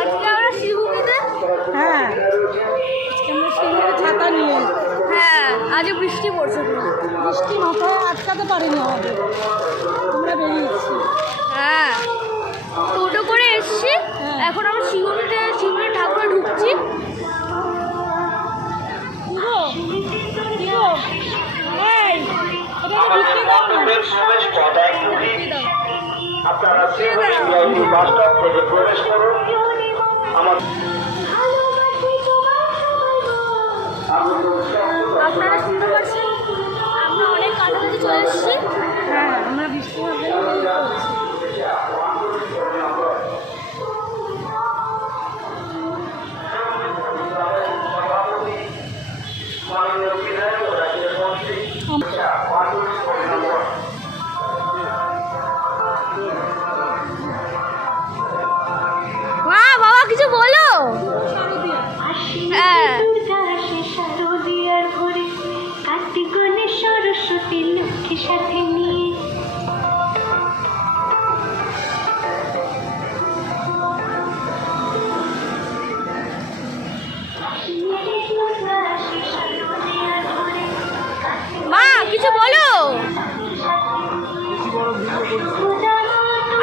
আজকে আমরা শিবভূমিতে, হ্যাঁ আমরা শিবভূমিতে ছাতা নিয়ে, হ্যাঁ আজ বৃষ্টি পড়ছে, বৃষ্টি মাথায় আটকাতে পারিনি আমাদের, আমরা বেরিয়েছি। হ্যাঁ টোটো করে এসছি, এখন আমরা শিবভূমিতে শিবভূমির ঠাকুরে ঢুকছি। আপনারা শিবভূমি বাস স্টপ থেকে প্রবেশ করুন। আপনারা শুনতে পাচ্ছেন আমরা অনেক কাছাকাছি চলে এসেছি। হ্যাঁ আমরা বৃষ্টি হবে বাবা কিছু বলো। হ্যাঁ সরস্বতী লক্ষ্মী সাথে নিয়ে মা কিছু বলো।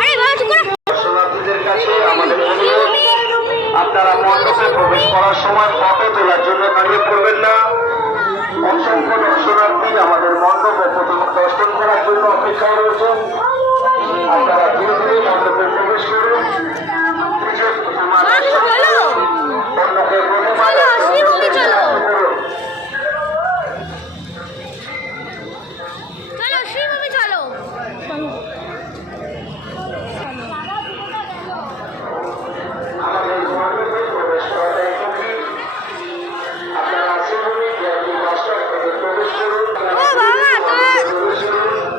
আরে বাবা চুপ করো। দর্শনার্থীদের কাছে আমাদের অনুরোধ, আপনারা মণ্ডপে প্রবেশ করার সময় ফটো তোলার জন্য দাঁড়িয়ে পড়বেন না। অসংখ্য দর্শনার্থী আমাদের মণ্ডপে দর্শন করার জন্য অপেক্ষায় রয়েছেন। আপনারা ধীরে ধীরে মণ্ডপে প্রবেশ করুন। মা কিছু বলো। মণ্ডপে চলো শিবভূমি চলো, চলো শিবভূমি চলো। আমাদের মণ্ডপে প্রবেশ করাটাই কঠিন। আপনারা শিবভূমি বাস স্টপ থেকে প্রবেশ করুন। ও বাবা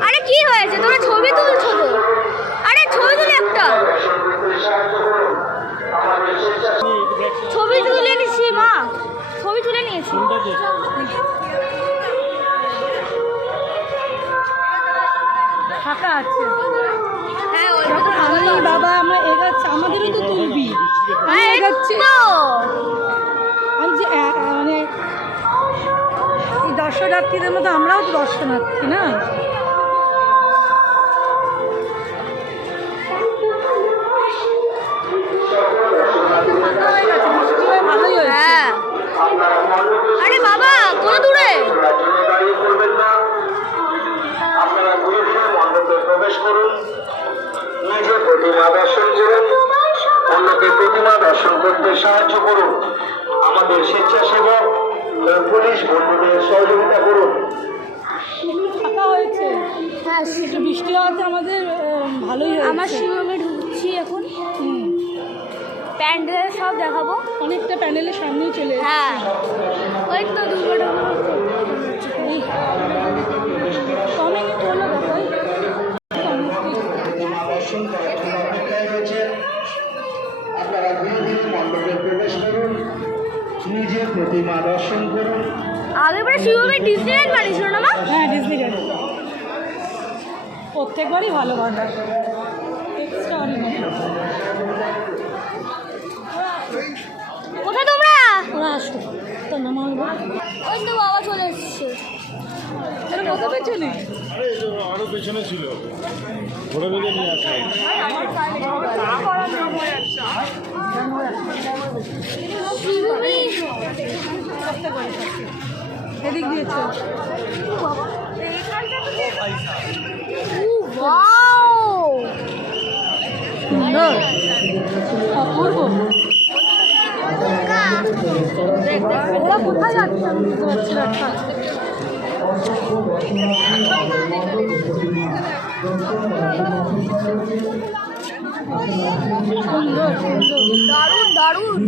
আরে কি হয়েছে, তোমরা ছবি তুলছো তো? আরে ছবি তুলে একটা ছবি তুলে নিচ্ছি মা, ছবি তুলে নিয়েছি। ফাঁকা আছে। হ্যাঁ যখন আমি বাবা আমরা এগাচ্ছি, আমাদেরও তো তুলবি। আমি এগাচ্ছি, আমি যে মানে এই দর্শনার্থীদের মধ্যে আমরাও তো দর্শনার্থী না। ভালোই হয়েছে। হ্যাঁ আরে বাবা কত দূরে। দাঁড়িয়ে পড়বেন না। আপনারা ধীরে ধীরে মণ্ডপে প্রবেশ করুন। নিজে প্রতিমা দর্শন করুন, অন্যকে প্রতিমা দর্শন করতে সাহায্য করুন। আমাদের স্বেচ্ছাসেবক ও পুলিশ বন্ধুদের সহযোগিতা করুন। ফাঁকা হয়েছে, হ্যাঁ একটু বৃষ্টি হওয়াতে আমাদের ভালোই হয়েছে। আমার শিবভূমি ঢুকছি এখন, প্যান্ডেল সব দেখাবো। অনেকটা প্যান্ডেলের সামনেই চলে এসেছে। হ্যাঁ ওই তো দুর্গা কমেন্ট হলো দেখো দর্শন করার জন্য অপেক্ষায় রয়েছেন। আপনারা ধীরে ধীরে মণ্ডপে প্রবেশ করুন, নিজে প্রতিমা দর্শন করুন। আগেরবারে শিবভূমি ডিজনিল্যান্ড বানিয়েছিল না মা? হ্যাঁ ডিজনিল্যান্ড প্রত্যেকবারই ভালো বানায়, এক্সট্রা অর্ডিনারি। কোথায় তোমরা? ওরা আসো তো নাম বলবো। ওই তো বাবা চলে এসছে। কত পেছনে আরো পেছনে ছিল, ঘোরা বেঁধে নিয়ে আসে। শিবভূমি এদিক দিয়েছে। ওয়াও সুন্দর অপূর্ব। ওরা কোথায় যাচ্ছে আমি বুঝতে পারছি না। সুন্দর সুন্দর দারুণ দারুণ।